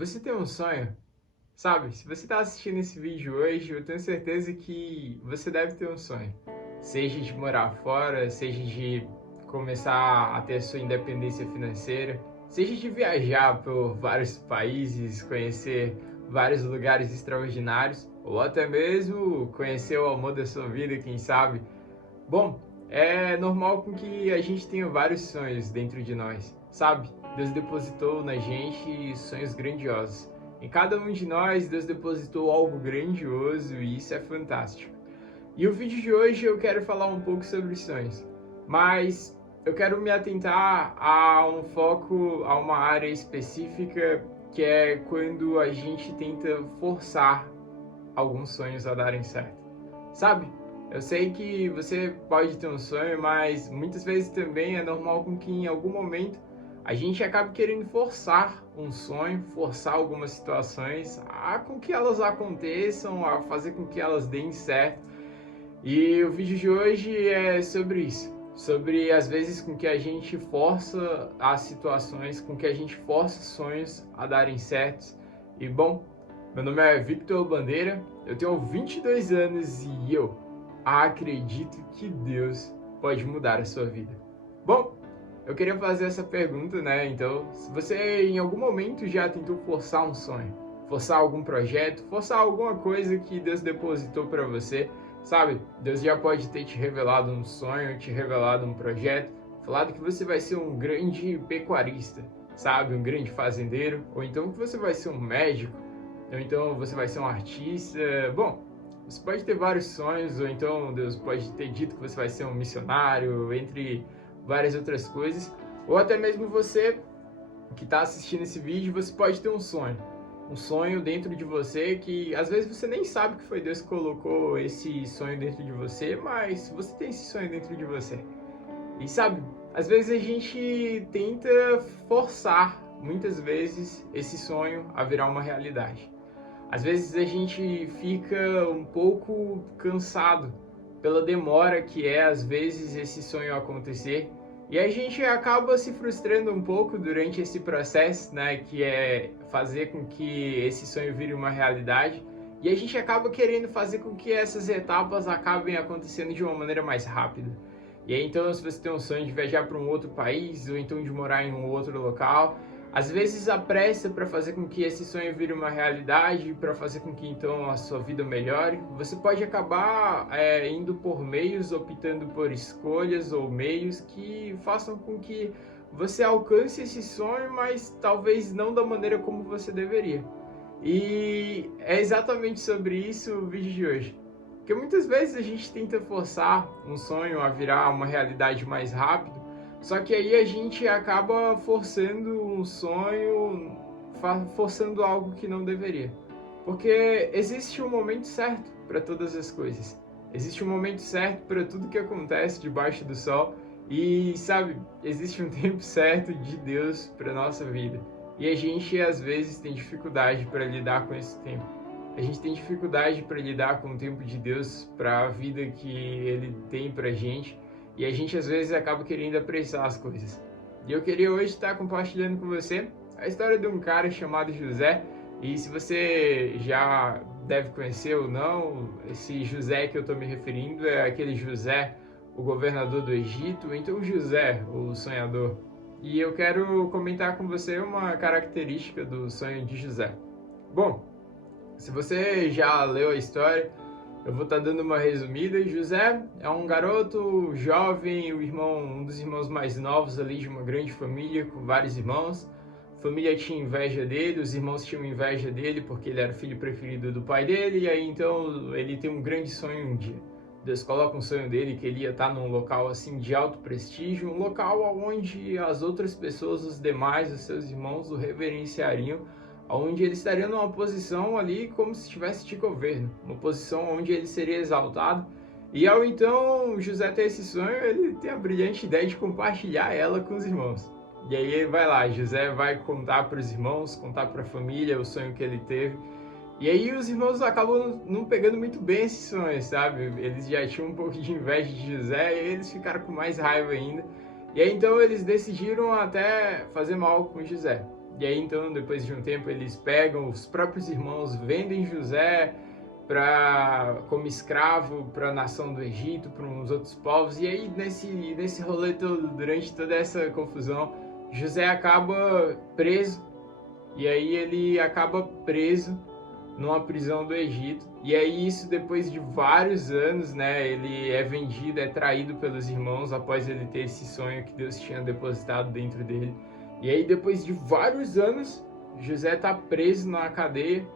Você tem um sonho? Sabe, se você está assistindo esse vídeo hoje, eu tenho certeza que você deve ter um sonho. Seja de morar fora, seja de começar a ter a sua independência financeira, seja de viajar por vários países, conhecer vários lugares extraordinários, ou até mesmo conhecer o amor da sua vida, quem sabe. Bom, é normal com que a gente tenha vários sonhos dentro de nós, sabe? Deus depositou na gente sonhos grandiosos. Em cada um de nós, Deus depositou algo grandioso e isso é fantástico. E o vídeo de hoje eu quero falar um pouco sobre sonhos, mas eu quero me atentar a um foco, a uma área específica, que é quando a gente tenta forçar alguns sonhos a darem certo. Sabe? Eu sei que você pode ter um sonho, mas muitas vezes também é normal com que em algum momento a gente acabe querendo forçar um sonho, forçar algumas situações a com que elas aconteçam, a fazer com que elas deem certo. E o vídeo de hoje é sobre isso, sobre as vezes com que a gente força as situações, com que a gente força sonhos a darem certos. E bom, meu nome é Victor Bandeira, eu tenho 22 anos e eu acredito que Deus pode mudar a sua vida. Bom, eu queria fazer essa pergunta, né? Então, se você em algum momento já tentou forçar um sonho, forçar algum projeto, forçar alguma coisa que Deus depositou para você, sabe? Deus já pode ter te revelado um sonho, te revelado um projeto, falado que você vai ser um grande pecuarista, sabe? Um grande fazendeiro, ou então que você vai ser um médico, ou então você vai ser um artista. Bom, você pode ter vários sonhos, ou então Deus pode ter dito que você vai ser um missionário, entre várias outras coisas. Ou até mesmo você que está assistindo esse vídeo, você pode ter um sonho. Um sonho dentro de você que às vezes você nem sabe que foi Deus que colocou esse sonho dentro de você, mas você tem esse sonho dentro de você. E sabe, às vezes a gente tenta forçar, muitas vezes, esse sonho a virar uma realidade. Às vezes a gente fica um pouco cansado pela demora que é, às vezes, esse sonho acontecer. E a gente acaba se frustrando um pouco durante esse processo, né, que é fazer com que esse sonho vire uma realidade. E a gente acaba querendo fazer com que essas etapas acabem acontecendo de uma maneira mais rápida. E aí, então, se você tem um sonho de viajar para um outro país, ou então de morar em um outro local, às vezes a pressa para fazer com que esse sonho vire uma realidade, para fazer com que então a sua vida melhore, você pode acabar indo por meios, optando por escolhas ou meios que façam com que você alcance esse sonho, mas talvez não da maneira como você deveria. E é exatamente sobre isso o vídeo de hoje. Porque muitas vezes a gente tenta forçar um sonho a virar uma realidade mais rápido, só que aí a gente acaba forçando um sonho, forçando algo que não deveria. Porque existe um momento certo para todas as coisas. Existe um momento certo para tudo que acontece debaixo do sol. E, sabe, existe um tempo certo de Deus para nossa vida. E a gente, às vezes, tem dificuldade para lidar com esse tempo. A gente tem dificuldade para lidar com o tempo de Deus, para a vida que Ele tem para a gente. E a gente às vezes acaba querendo apressar as coisas. E eu queria hoje estar compartilhando com você a história de um cara chamado José. E se você já deve conhecer ou não, esse José que eu estou me referindo é aquele José, o governador do Egito, então José, o sonhador. E eu quero comentar com você uma característica do sonho de José. Bom, se você já leu a história, eu vou estar dando uma resumida. José é um garoto jovem, um dos irmãos mais novos ali de uma grande família com vários irmãos. A família tinha inveja dele, os irmãos tinham inveja dele porque ele era o filho preferido do pai dele. E aí então ele tem um grande sonho um dia. Deus coloca um sonho dele que ele ia estar num local assim de alto prestígio, um local onde as outras pessoas, os demais, os seus irmãos o reverenciariam, onde ele estaria numa posição ali como se estivesse de governo, uma posição onde ele seria exaltado. E ao então José ter esse sonho, ele tem a brilhante ideia de compartilhar ela com os irmãos. E aí ele vai lá, José vai contar para os irmãos, contar para a família o sonho que ele teve. E aí os irmãos acabam não pegando muito bem esse sonho, sabe? Eles já tinham um pouco de inveja de José e eles ficaram com mais raiva ainda. E aí então eles decidiram até fazer mal com José. E aí então, depois de um tempo, eles pegam os próprios irmãos, vendem José como escravo para a nação do Egito, para uns outros povos. E aí nesse rolê todo, durante toda essa confusão, José acaba preso. E aí ele acaba preso numa prisão do Egito. E aí isso depois de vários anos, né, ele é vendido, é traído pelos irmãos após ele ter esse sonho que Deus tinha depositado dentro dele. E aí depois de vários anos, José está preso na cadeia.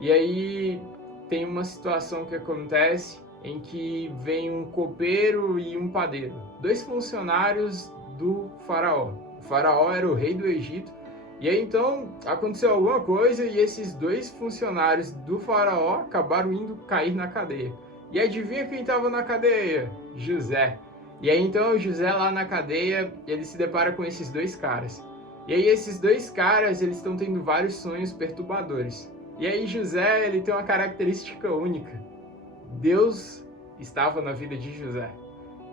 E aí tem uma situação que acontece em que vem um copeiro e um padeiro, dois funcionários do faraó. O faraó era o rei do Egito. E aí então aconteceu alguma coisa e esses dois funcionários do faraó acabaram indo cair na cadeia. E adivinha quem estava na cadeia? José. E aí então José lá na cadeia, ele se depara com esses dois caras. E aí esses dois caras, eles estão tendo vários sonhos perturbadores. E aí José, ele tem uma característica única. Deus estava na vida de José.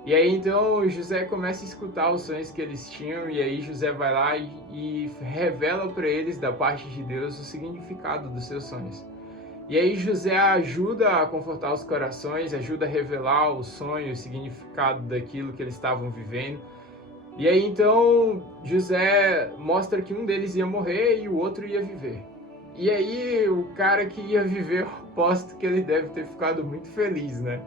E aí então José começa a escutar os sonhos que eles tinham, e aí José vai lá e revela para eles da parte de Deus o significado dos seus sonhos. E aí José ajuda a confortar os corações, ajuda a revelar o sonho, o significado daquilo que eles estavam vivendo. E aí então José mostra que um deles ia morrer e o outro ia viver. E aí o cara que ia viver, eu aposto que ele deve ter ficado muito feliz, né?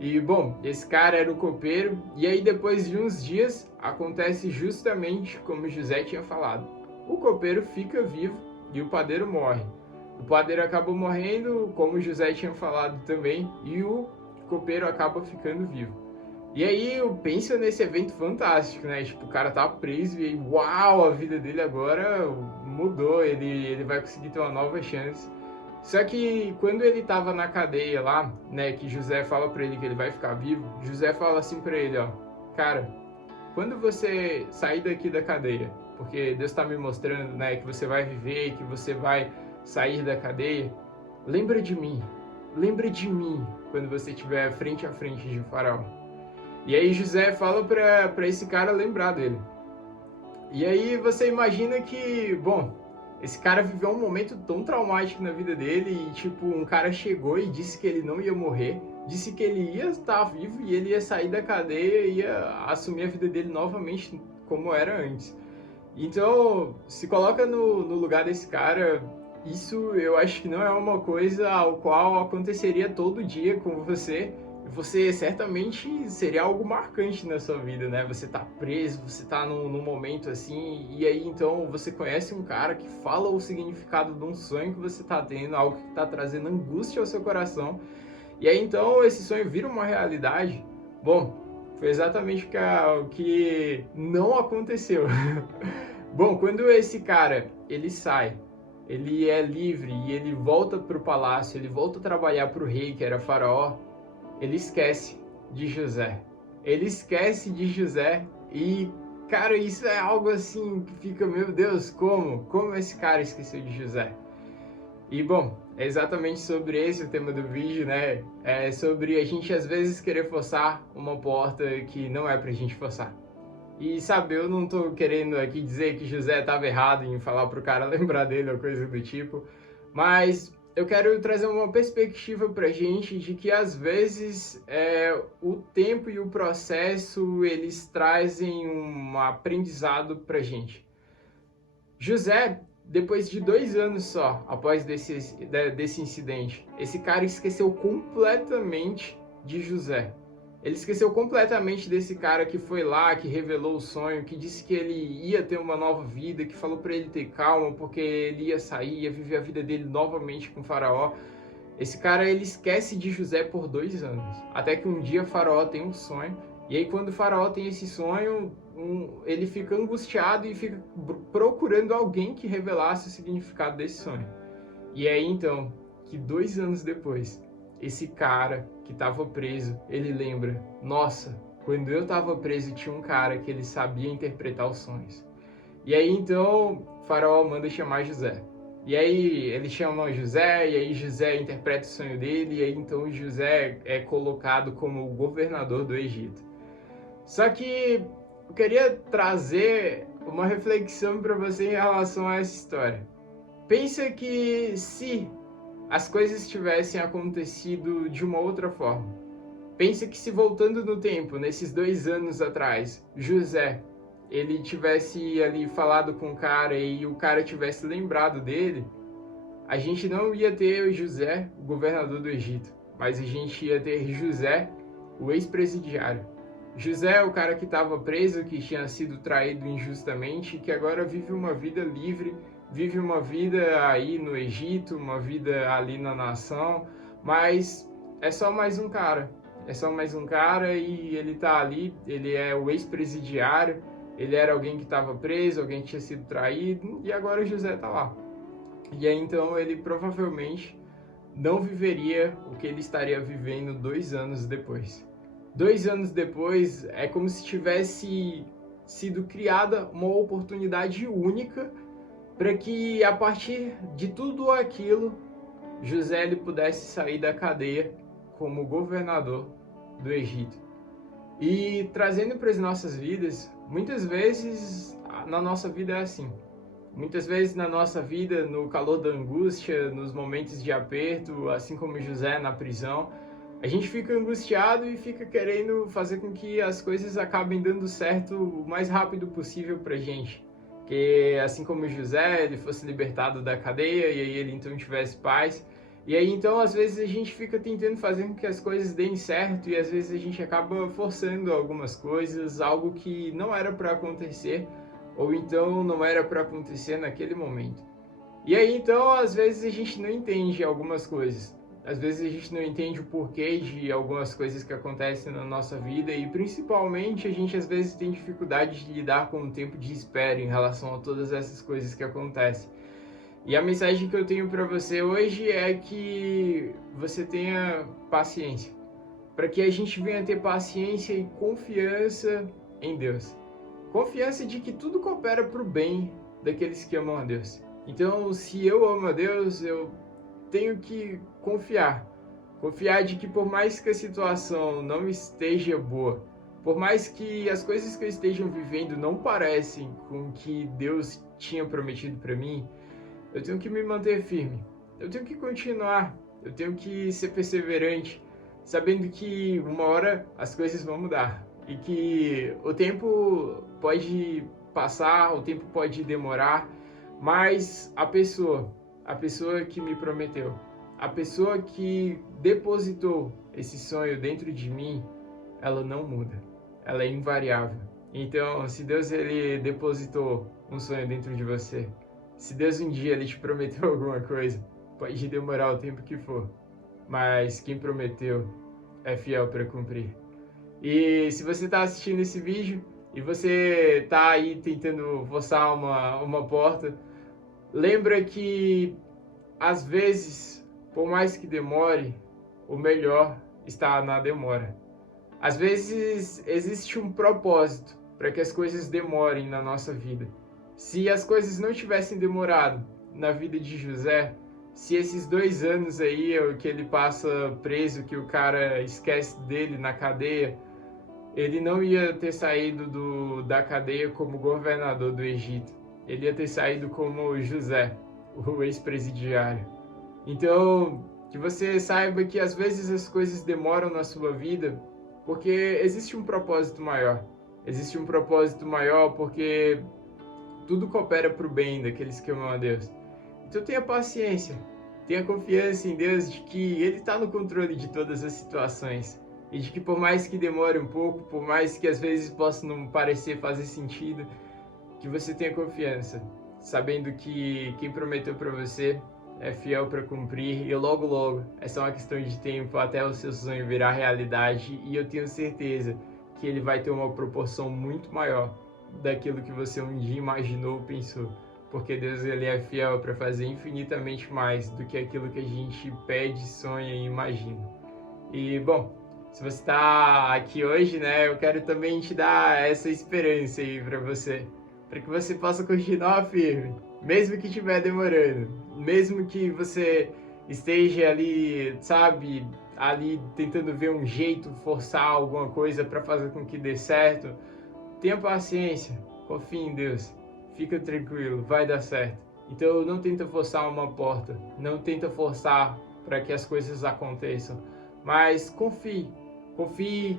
E bom, esse cara era o copeiro, e aí depois de uns dias acontece justamente como José tinha falado. O copeiro fica vivo e o padeiro morre. O padeiro acaba morrendo, como José tinha falado também, e o copeiro acaba ficando vivo. E aí eu penso nesse evento fantástico, né? Tipo, o cara tá preso e aí, uau, a vida dele agora mudou, ele vai conseguir ter uma nova chance. Só que quando ele estava na cadeia lá, né, que José fala para ele que ele vai ficar vivo, José fala assim para ele, ó, cara, quando você sair daqui da cadeia, porque Deus está me mostrando, né, que você vai viver, que você vai sair da cadeia, lembra de mim quando você estiver frente a frente de Faraó. E aí José fala para esse cara lembrar dele. E aí você imagina que, bom, esse cara viveu um momento tão traumático na vida dele e, tipo, um cara chegou e disse que ele não ia morrer, disse que ele ia estar vivo e ele ia sair da cadeia e ia assumir a vida dele novamente como era antes. Então, se coloca no lugar desse cara, isso eu acho que não é uma coisa ao qual aconteceria todo dia com você. Você certamente seria algo marcante na sua vida, né? Você tá preso, você tá num momento assim, e aí então você conhece um cara que fala o significado de um sonho que você tá tendo, algo que tá trazendo angústia ao seu coração, e aí então esse sonho vira uma realidade. Bom, foi exatamente o que não aconteceu. Bom, quando esse cara, ele sai, ele é livre e ele volta pro palácio, ele volta a trabalhar pro rei, que era Faraó, ele esquece de José. Ele esquece de José e, cara, isso é algo assim que fica, meu Deus, como? Como esse cara esqueceu de José? E, bom, é exatamente sobre esse o tema do vídeo, né? É sobre a gente, às vezes, querer forçar uma porta que não é pra gente forçar. E, sabe, eu não tô querendo aqui dizer que José estava errado em falar pro cara lembrar dele ou coisa do tipo, mas eu quero trazer uma perspectiva pra gente de que às vezes o tempo e o processo eles trazem um aprendizado pra gente. José, depois de 2 anos só, após desse incidente, esse cara esqueceu completamente de José. Ele esqueceu completamente desse cara que foi lá, que revelou o sonho, que disse que ele ia ter uma nova vida, que falou para ele ter calma, porque ele ia sair, ia viver a vida dele novamente com o Faraó. Esse cara, ele esquece de José por 2 anos. Até que um dia Faraó tem um sonho, e aí quando o Faraó tem esse sonho, ele fica angustiado e fica procurando alguém que revelasse o significado desse sonho. E aí então, que 2 anos depois, esse cara que estava preso, ele lembra, nossa, quando eu estava preso tinha um cara que ele sabia interpretar os sonhos. E aí então, Faraó manda chamar José. E aí ele chama José, e aí José interpreta o sonho dele, e aí então José é colocado como o governador do Egito. Só que eu queria trazer uma reflexão para você em relação a essa história. Pensa que se as coisas tivessem acontecido de uma outra forma. Pensa que se voltando no tempo, nesses 2 anos atrás, José, ele tivesse ali falado com o cara e o cara tivesse lembrado dele, a gente não ia ter José, o governador do Egito, mas a gente ia ter José, o ex-presidiário. José é o cara que estava preso, que tinha sido traído injustamente, que agora vive uma vida livre, vive uma vida aí no Egito, uma vida ali na nação, mas é só mais um cara. É só mais um cara e ele tá ali, ele é o ex-presidiário, ele era alguém que estava preso, alguém que tinha sido traído, e agora o José tá lá. E aí então ele provavelmente não viveria o que ele estaria vivendo 2 anos depois. 2 anos depois é como se tivesse sido criada uma oportunidade única para que a partir de tudo aquilo José ele pudesse sair da cadeia como governador do Egito. E trazendo para as nossas vidas, muitas vezes na nossa vida é assim. Muitas vezes na nossa vida, no calor da angústia, nos momentos de aperto, assim como José na prisão, a gente fica angustiado e fica querendo fazer com que as coisas acabem dando certo o mais rápido possível pra gente. Que assim como José, ele fosse libertado da cadeia e aí ele então tivesse paz. E aí então às vezes a gente fica tentando fazer com que as coisas deem certo e às vezes a gente acaba forçando algumas coisas, algo que não era para acontecer ou então não era para acontecer naquele momento. E aí então às vezes a gente não entende algumas coisas. Às vezes a gente não entende o porquê de algumas coisas que acontecem na nossa vida e principalmente a gente às vezes tem dificuldade de lidar com o tempo de espera em relação a todas essas coisas que acontecem. E a mensagem que eu tenho para você hoje é que você tenha paciência, para que a gente venha ter paciência e confiança em Deus. Confiança de que tudo coopera para o bem daqueles que amam a Deus. Então, se eu amo a Deus, eu tenho que confiar. Confiar de que por mais que a situação não esteja boa, por mais que as coisas que eu esteja vivendo não parecem com o que Deus tinha prometido para mim, eu tenho que me manter firme. Eu tenho que continuar. Eu tenho que ser perseverante, sabendo que uma hora as coisas vão mudar e que o tempo pode passar, o tempo pode demorar, mas a pessoa que me prometeu, a pessoa que depositou esse sonho dentro de mim, ela não muda, ela é invariável. Então, se Deus ele depositou um sonho dentro de você, se Deus um dia ele te prometeu alguma coisa, pode demorar o tempo que for, mas quem prometeu é fiel para cumprir. E se você está assistindo esse vídeo e você está aí tentando forçar uma porta, lembra que às vezes, por mais que demore, o melhor está na demora. Às vezes existe um propósito para que as coisas demorem na nossa vida. Se as coisas não tivessem demorado na vida de José, se esses 2 anos aí que ele passa preso, que o cara esquece dele na cadeia, ele não ia ter saído da cadeia como governador do Egito. Ele ia ter saído como José, o ex-presidiário. Então, que você saiba que às vezes as coisas demoram na sua vida porque existe um propósito maior. Existe um propósito maior porque tudo coopera para o bem daqueles que amam a Deus. Então tenha paciência, tenha confiança em Deus de que Ele está no controle de todas as situações. E de que por mais que demore um pouco, por mais que às vezes possa não parecer fazer sentido, que você tenha confiança, sabendo que quem prometeu para você é fiel para cumprir e logo logo é só uma questão de tempo até o seu sonho virar realidade e eu tenho certeza que ele vai ter uma proporção muito maior daquilo que você um dia imaginou ou pensou, porque Deus ele é fiel para fazer infinitamente mais do que aquilo que a gente pede, sonha e imagina. E bom, se você está aqui hoje, né, eu quero também te dar essa esperança aí para você, para que você possa continuar firme, mesmo que estiver demorando, mesmo que você esteja ali, sabe, ali tentando ver um jeito, forçar alguma coisa para fazer com que dê certo. Tenha paciência, confia em Deus, fica tranquilo, vai dar certo. Então não tenta forçar uma porta, não tenta forçar para que as coisas aconteçam, mas confie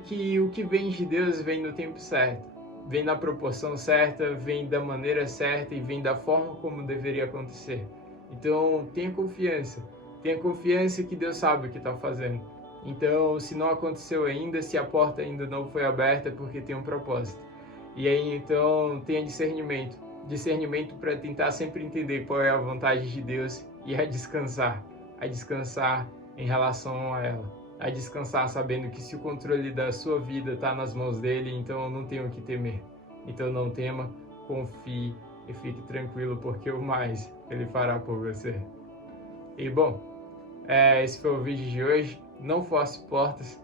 que o que vem de Deus vem no tempo certo, vem na proporção certa, vem da maneira certa e vem da forma como deveria acontecer. Então tenha confiança que Deus sabe o que está fazendo. Então, se não aconteceu ainda, se a porta ainda não foi aberta, é porque tem um propósito. E aí, então, tenha discernimento para tentar sempre entender qual é a vontade de Deus e a descansar em relação a ela, a descansar sabendo que se o controle da sua vida está nas mãos dele, então não tenho o que temer. Então não tema, confie e fique tranquilo, porque o mais ele fará por você. E bom, esse foi o vídeo de hoje. Não force portas.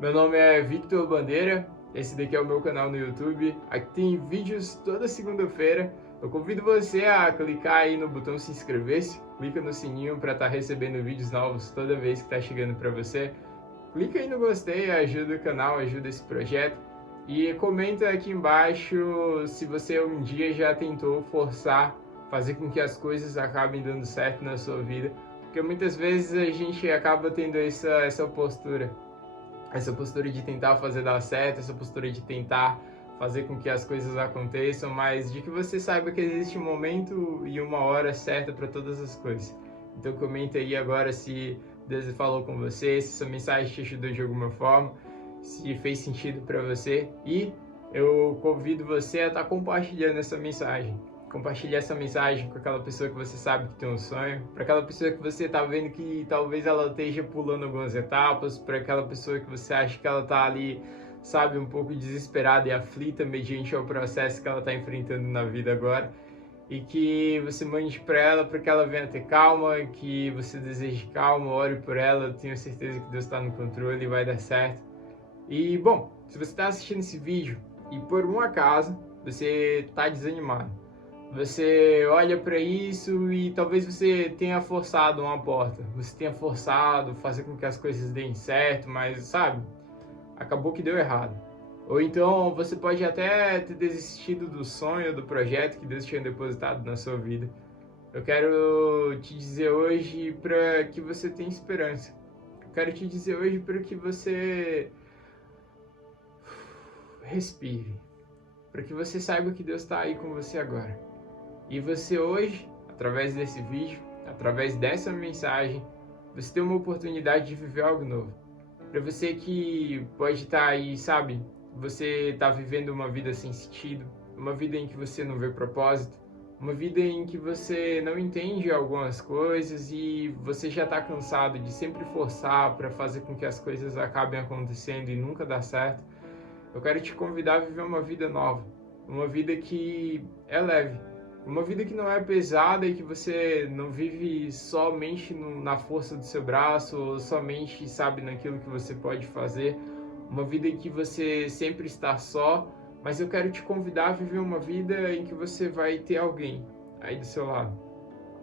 Meu nome é Victor Bandeira. Esse daqui é o meu canal no YouTube. Aqui tem vídeos toda segunda-feira. Eu convido você a clicar aí no botão se inscrever-se. Clica no sininho para estar recebendo vídeos novos toda vez que está chegando para você. Clica aí no gostei, ajuda o canal, ajuda esse projeto. E comenta aqui embaixo se você um dia já tentou fazer com que as coisas acabem dando certo na sua vida. Porque muitas vezes a gente acaba tendo essa postura de tentar fazer dar certo, essa postura de tentar fazer com que as coisas aconteçam, mas de que você saiba que existe um momento e uma hora certa para todas as coisas. Então comenta aí agora se Deus falou com você, se essa mensagem te ajudou de alguma forma, se fez sentido para você, e eu convido você a estar compartilhando essa mensagem. Compartilhar essa mensagem com aquela pessoa que você sabe que tem um sonho, para aquela pessoa que você está vendo que talvez ela esteja pulando algumas etapas, para aquela pessoa que você acha que ela está ali, sabe, um pouco desesperada e aflita mediante o processo que ela está enfrentando na vida agora, e que você mande para que ela venha ter calma, que você deseje calma, ore por ela. Eu tenho certeza que Deus está no controle e vai dar certo. E bom, se você está assistindo esse vídeo e por um acaso você está desanimado, você olha para isso e talvez você tenha forçado uma porta, você tenha forçado fazer com que as coisas deem certo, mas sabe, acabou que deu errado. Ou então você pode até ter desistido do sonho, do projeto que Deus tinha depositado na sua vida. Eu quero te dizer hoje para que você tenha esperança. Eu quero te dizer hoje para que você respire, para que você saiba que Deus está aí com você agora. E você hoje, através desse vídeo, através dessa mensagem, você tem uma oportunidade de viver algo novo. Para você que pode estar aí, sabe, você está vivendo uma vida sem sentido, uma vida em que você não vê propósito, uma vida em que você não entende algumas coisas e você já está cansado de sempre forçar para fazer com que as coisas acabem acontecendo e nunca dá certo. Eu quero te convidar a viver uma vida nova, uma vida que é leve, uma vida que não é pesada e que você não vive somente na força do seu braço, ou somente, sabe, naquilo que você pode fazer. Uma vida em que você sempre está só, mas eu quero te convidar a viver uma vida em que você vai ter alguém aí do seu lado.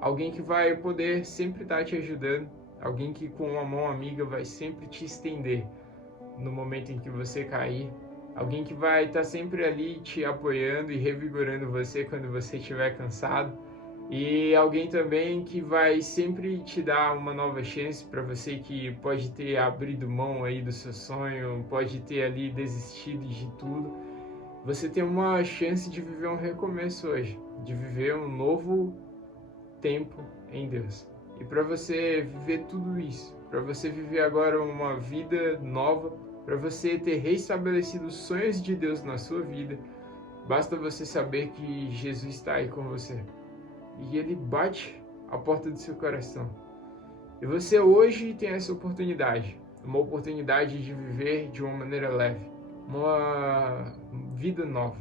Alguém que vai poder sempre estar te ajudando, alguém que com uma mão amiga vai sempre te estender no momento em que você cair. Alguém que vai estar sempre ali te apoiando e revigorando você quando você estiver cansado. E alguém também que vai sempre te dar uma nova chance para você que pode ter abrido mão aí do seu sonho, pode ter ali desistido de tudo. Você tem uma chance de viver um recomeço hoje, de viver um novo tempo em Deus. E para você viver tudo isso, para você viver agora uma vida nova, para você ter restabelecido os sonhos de Deus na sua vida, basta você saber que Jesus está aí com você. E Ele bate a porta do seu coração. E você hoje tem essa oportunidade, uma oportunidade de viver de uma maneira leve, uma vida nova.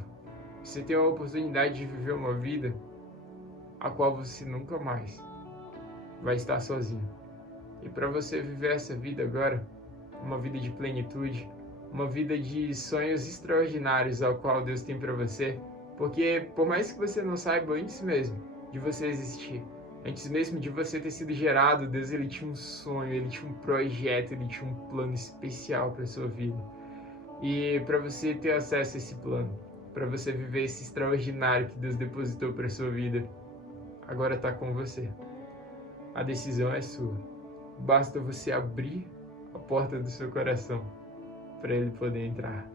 Você tem a oportunidade de viver uma vida a qual você nunca mais vai estar sozinho. E para você viver essa vida agora, uma vida de plenitude, uma vida de sonhos extraordinários ao qual Deus tem para você, porque por mais que você não saiba, antes mesmo de você existir, antes mesmo de você ter sido gerado, Deus ele tinha um sonho, ele tinha um projeto, ele tinha um plano especial para sua vida. E para você ter acesso a esse plano, para você viver esse extraordinário que Deus depositou para sua vida, agora está com você. A decisão é sua. Basta você abrir a porta do seu coração para Ele poder entrar.